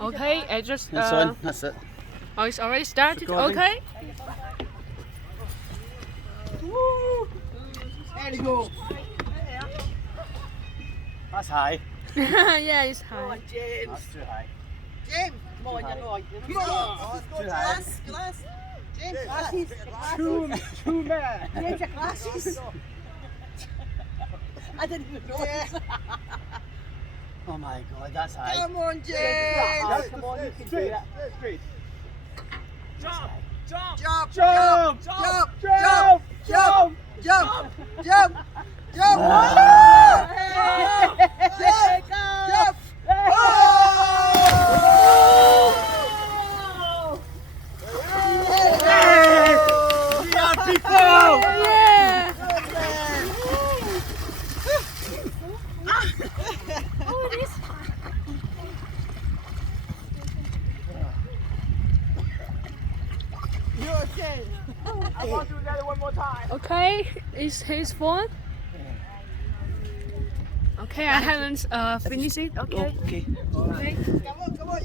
Okay, I just. That's on. That's it. Oh, it's already started. Recording. Okay. There you go. That's high. Yeah, it's Come high. on, James. That's too high. James, come on, you're right. Come on. Too high. Glass, glass. James, glasses. Two men. James, your glasses. I didn't even know. Oh my god, that's high. Come on, James. Yes, come on, you can do it. Jump, Jump! jump, Jump! jump, Jump! jump, jump, jump, jump. Jump. We are people! Yeah. You okay? I want to do another one more time. Okay, it's his phone. Okay, I haven't finished it. Okay. Okay. Okay. Come on, come on.